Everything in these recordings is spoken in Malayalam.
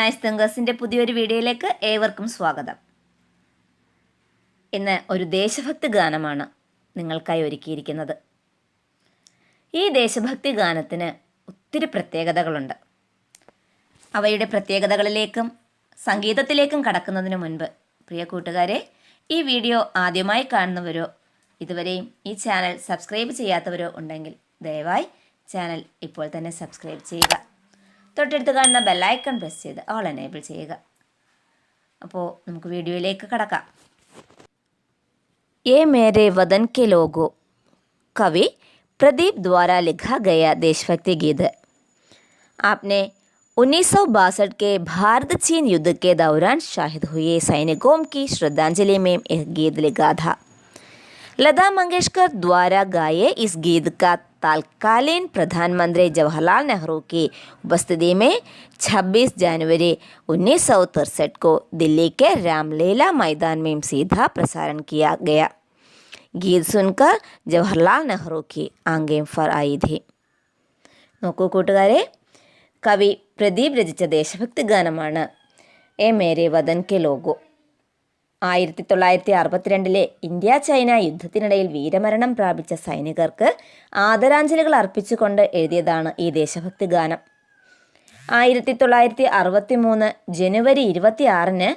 നൈസ് തിങ്കേഴ്സിൻ്റെ പുതിയൊരു വീഡിയോയിലേക്ക് ഏവർക്കും സ്വാഗതം. ഇന്ന് ഒരു ദേശഭക്തി ഗാനമാണ് നിങ്ങൾക്കായി ഒരുക്കിയിരിക്കുന്നത്. ഈ ദേശഭക്തി ഗാനത്തിന് ഒത്തിരി പ്രത്യേകതകളുണ്ട്. അവയുടെ പ്രത്യേകതകളിലേക്കും സംഗീതത്തിലേക്കും കടക്കുന്നതിന് മുൻപ് പ്രിയ കൂട്ടുകാരെ, ഈ വീഡിയോ ആദ്യമായി കാണുന്നവരോ ഇതുവരെയും ഈ ചാനൽ സബ്സ്ക്രൈബ് ചെയ്യാത്തവരോ ഉണ്ടെങ്കിൽ ദയവായി ചാനൽ ഇപ്പോൾ തന്നെ സബ്സ്ക്രൈബ് ചെയ്യുക. തൊട്ടടുത്ത് കാണുന്ന ബെല്ലൈക്കൺ പ്രസ് ചെയ്ത് ഓൾ എനേബിൾ ചെയ്യുക. അപ്പോൾ നമുക്ക് വീഡിയോയിലേക്ക് കടക്കാം. ये मेरे वतन के लोगों, कवि प्रदीप द्वारा लिखा गया देशभक्ति गीत है. आपने 1962 के भारत चीन युद्ध के दौरान शहीद हुए सैनिकों की श्रद्धांजलि में यह गीत लिखा था. लता मंगेशकर द्वारा गाए इस गीत का तत्कालीन प्रधानमंत्री जवाहरलाल नेहरू की उपस्थिति में 26 जनवरी 1963 को दिल्ली के रामलीला मैदान में सीधा प्रसारण किया गया. गीत सुनकर जवाहरलाल नेहरू की आंखें फर आई थी. നോക്കൂ കൂട്ടുകാരെ, കവി പ്രദീപ് രചിച്ച ദേശഭക്തി ഗാനമാണ് എ മേരെ വതൻ കെ ലോഗോ. 1962 ഇന്ത്യ ചൈന യുദ്ധത്തിനിടയിൽ വീരമരണം പ്രാപിച്ച സൈനികർക്ക് ആദരാഞ്ജലികൾ അർപ്പിച്ചുകൊണ്ട് എഴുതിയതാണ് ഈ ദേശഭക്തി ഗാനം. 1963 ജനുവരി 26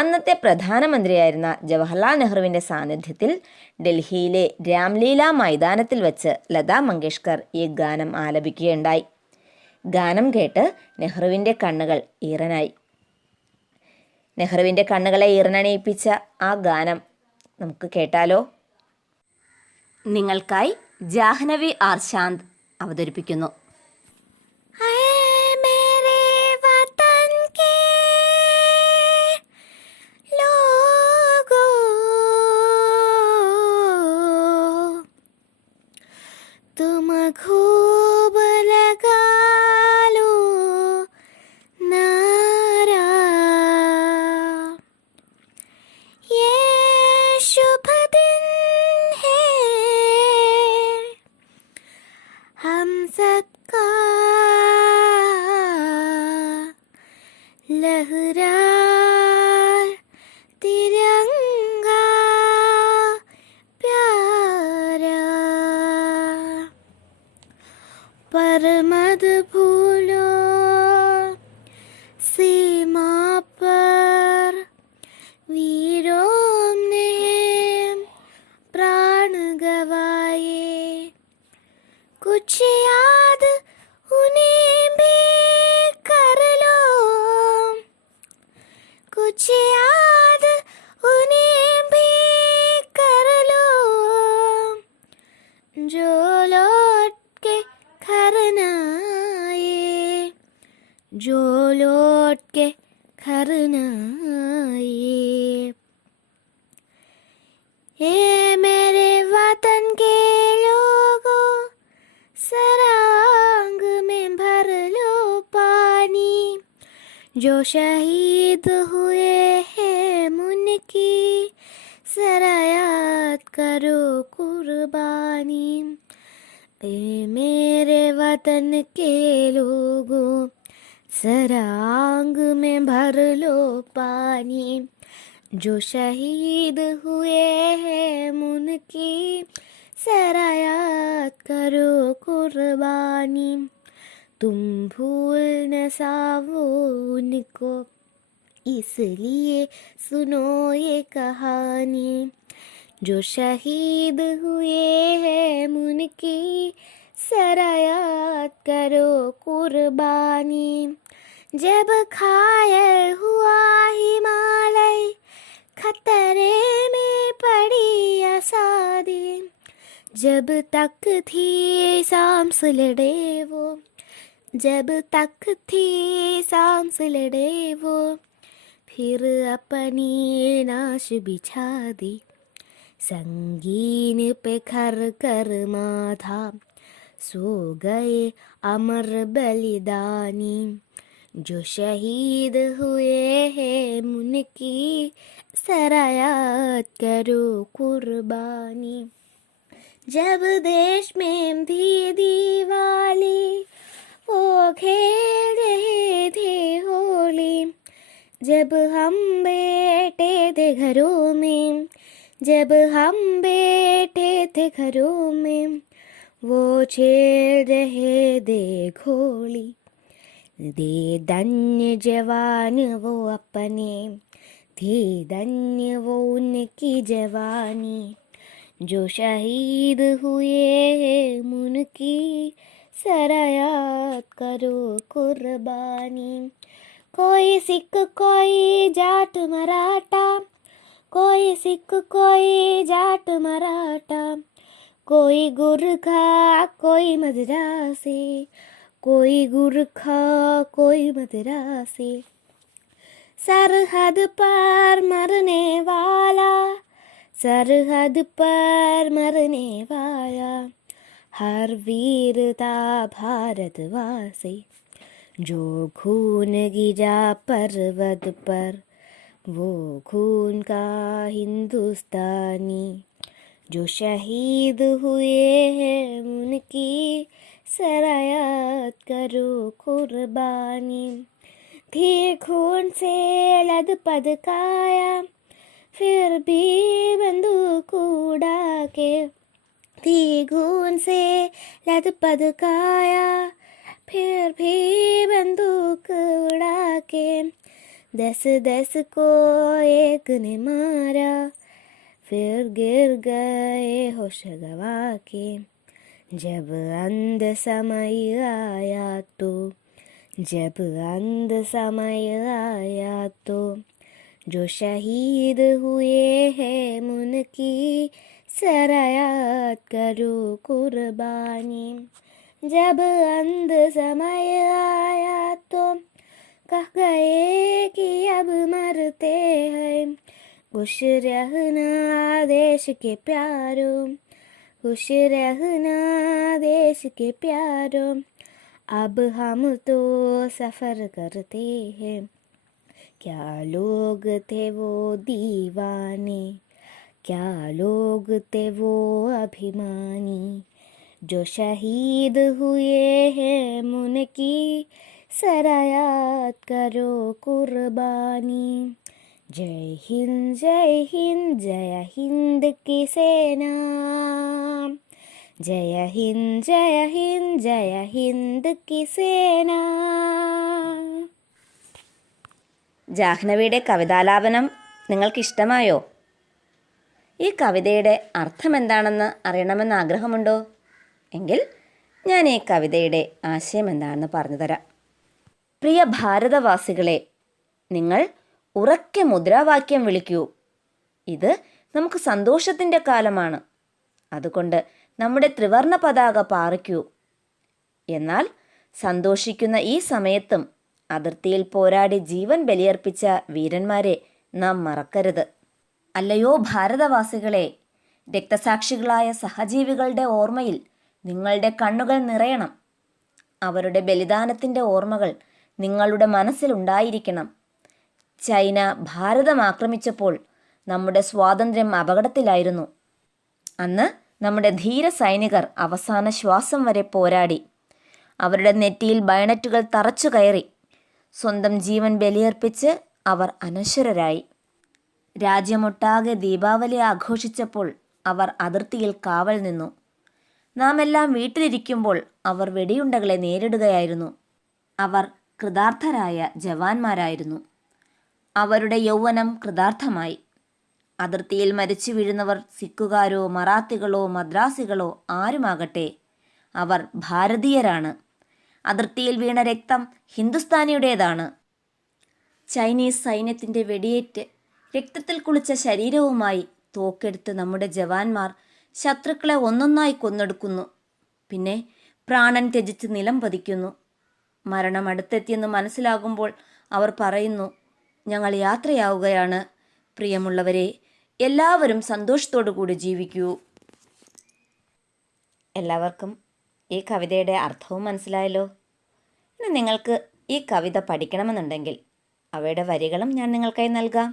അന്നത്തെ പ്രധാനമന്ത്രിയായിരുന്ന ജവഹർലാൽ നെഹ്റുവിൻ്റെ സാന്നിധ്യത്തിൽ ഡൽഹിയിലെ രാംലീല മൈതാനത്തിൽ വച്ച് ലതാ മങ്കേഷ്കർ ഈ ഗാനം ആലപിക്കുകയുണ്ടായി. ഗാനം കേട്ട് നെഹ്റുവിൻ്റെ കണ്ണുകൾ ഈറനായി. നെഹ്റുവിൻ്റെ കണ്ണുകളെ ഈറനണിയിപ്പിച്ച ആ ഗാനം നമുക്ക് കേട്ടാലോ? നിങ്ങൾക്കായി ജാഹ്നവി ആർ ശാന്ത് അവതരിപ്പിക്കുന്നു. लहरा तिरंगा प्यारा, पर मत भूलो सीमा पर वीरों ने प्राण गवाए. कुछ याद उन्हें भी कर लो, कुछ याद उन्हें भी कर लो, जो लौट के घर न आए, जो लौट के घर न आए. ये मेरे वतन के लोगों, सरांग में भर लो पानी, जो शहीद हुए हैं उनकी जरा याद करो कुर्बानी. ए मेरे वतन के लोगों, सरांग में भर लो पानी, जो शहीद हुए हैं उनकी जरा याद करो कुर्बानी. तुम भूल न जाओ उनको, इसलिए सुनो ये कहानी, जो शहीद हुए हैं उनकी जरा याद करो कुर्बानी. जब घायल हुआ हिमालय, खतरे में पड़ी आज़ादी, जब तक थी सांस लड़े वो, जब तक थी सांस लड़े वो, फिर अपनी नाश बिछा दी. संगीन पे खर कर माथा सो गए अमर बलिदानी, जो शहीद हुए हैं उनकी जरा याद करो कुर्बानी. जब देश में भी दिवाली वो खेल रहे थे होली जब हम बैठे थे घरों में, जब हम बैठे थे घरों में, वो खेल रहे देख होली। दे धन्य जवान वो अपने, थे धन्य वो उनकी जवानी, जो शहीद हुए हैं उनकी जरा याद करो कुर्बानी। कोई सिख कोई जाट मराठा, कोई सिख कोई जाट मराठा, कोई गुरखा कोई मद्रासी, कोई गुरखा कोई मद्रासी। सरहद पर मरने वाला, सरहद पर मरने वाला, हर वीर था भारतवासी, जो खून गिरा पर्वत पर वो खून का हिंदुस्तानी, जो शहीद हुए हैं उनकी जरा याद करो कुर्बानी। थी खून से लथपथ काया, फिर भी बंदूक उड़ा के, थी खून से लथपथ काया, फिर भी बंदूक उड़ा के, 10-10 को एक ने मारा, फिर गिर गए होश गवा के। जब अंध समय आया तो, जब अंध समय आया तो, जो शहीद हुए हैं उनकी जरा याद करो कुर्बानी। जब अंध समय आया तो कह गए कि अब मरते हैं, खुश रहना देश के प्यारों, खुश रहना देश के प्यारों, अब हम तो सफ़र करते हैं। क्या लोग थे वो दीवाने, क्या लोग थे वो अभिमानी, जो शहीद हुए हैं उनकी जरा याद करो कुर्बानी। जय हिंद जय हिंद जय हिंद की सेना, जय हिंद जय हिंद जय हिंद की सेന. ജാഹ്നവിയുടെ കവിതാലാപനം നിങ്ങൾക്കിഷ്ടമായോ? ഈ കവിതയുടെ അർത്ഥം എന്താണെന്ന് അറിയണമെന്ന് ആഗ്രഹമുണ്ടോ? എങ്കിൽ ഞാൻ ഈ കവിതയുടെ ആശയം എന്താണെന്ന് പറഞ്ഞു തരാം. പ്രിയ ഭാരതവാസികളെ, നിങ്ങൾ ഉറക്കെ മുദ്രാവാക്യം വിളിക്കൂ. ഇത് നമുക്ക് സന്തോഷത്തിൻ്റെ കാലമാണ്. അതുകൊണ്ട് നമ്മുടെ ത്രിവർണ പതാക പാറിക്കൂ. എന്നാൽ സന്തോഷിക്കുന്ന ഈ സമയത്തും അതിർത്തിയിൽ പോരാടി ജീവൻ ബലിയർപ്പിച്ച വീരന്മാരെ നാം മറക്കരുത്. അല്ലയോ ഭാരതവാസികളെ, രക്തസാക്ഷികളായ സഹജീവികളുടെ ഓർമ്മയിൽ നിങ്ങളുടെ കണ്ണുകൾ നിറയണം. അവരുടെ ബലിദാനത്തിൻ്റെ ഓർമ്മകൾ നിങ്ങളുടെ മനസ്സിലുണ്ടായിരിക്കണം. ചൈന ഭാരതം ആക്രമിച്ചപ്പോൾ നമ്മുടെ സ്വാതന്ത്ര്യം അപകടത്തിലായിരുന്നു. അന്ന് നമ്മുടെ ധീര സൈനികർ അവസാന ശ്വാസം വരെ പോരാടി. അവരുടെ നെറ്റിയിൽ ബയണറ്റുകൾ തറച്ചു കയറി. സ്വന്തം ജീവൻ ബലിയർപ്പിച്ച് അവർ അനശ്വരരായി. രാജ്യമൊട്ടാകെ ദീപാവലി ആഘോഷിച്ചപ്പോൾ അവർ അതിർത്തിയിൽ കാവൽ നിന്നു. നാം എല്ലാം വീട്ടിലിരിക്കുമ്പോൾ അവർ വെടിയുണ്ടകളെ നേരിടുകയായിരുന്നു. അവർ കൃതാർത്ഥരായ ജവാന്മാരായിരുന്നു. അവരുടെ യൗവനം കൃതാർത്ഥമായി. അതിർത്തിയിൽ മരിച്ചു വീഴുന്നവർ സിക്കുകാരോ മറാത്തികളോ മദ്രാസികളോ ആരുമാകട്ടെ, അവർ ഭാരതീയരാണ്. അതിർത്തിയിൽ വീണ രക്തം ഹിന്ദുസ്ഥാനിയുടേതാണ്. ചൈനീസ് സൈന്യത്തിൻ്റെ വെടിയേറ്റ് രക്തത്തിൽ കുളിച്ച ശരീരവുമായി തോക്കെടുത്ത് നമ്മുടെ ജവാന്മാർ ശത്രുക്കളെ ഒന്നൊന്നായി കൊന്നൊടുക്കുന്നു. പിന്നെ പ്രാണൻ ത്യജിച്ച് നിലം പതിക്കുന്നു. മരണം അടുത്തെത്തിയെന്ന് മനസ്സിലാകുമ്പോൾ അവർ പറയുന്നു, ഞങ്ങൾ യാത്രയാവുകയാണ്. പ്രിയമുള്ളവരെ, എല്ലാവരും സന്തോഷത്തോടു കൂടി ജീവിക്കൂ. എല്ലാവർക്കും ഈ കവിതയുടെ അർത്ഥവും മനസ്സിലായല്ലോ. ഇനി നിങ്ങൾക്ക് ഈ കവിത പഠിക്കണമെന്നുണ്ടെങ്കിൽ അവയുടെ വരികളും ഞാൻ നിങ്ങൾക്കായി നൽകാം.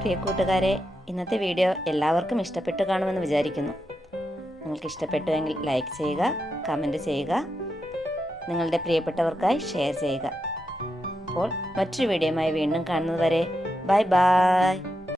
പ്രിയ കൂട്ടുകാരെ, ഇന്നത്തെ വീഡിയോ എല്ലാവർക്കും ഇഷ്ടപ്പെട്ടു കാണുമെന്ന് വിചാരിക്കുന്നു. നിങ്ങൾക്ക് ഇഷ്ടപ്പെട്ടുവെങ്കിൽ ലൈക്ക് ചെയ്യുക, കമൻറ്റ് ചെയ്യുക, നിങ്ങളുടെ പ്രിയപ്പെട്ടവർക്കായി ഷെയർ ചെയ്യുക. അപ്പോൾ മറ്റൊരു വീഡിയോയുമായി വീണ്ടും കാണുന്നതുവരെ ബൈ ബൈ.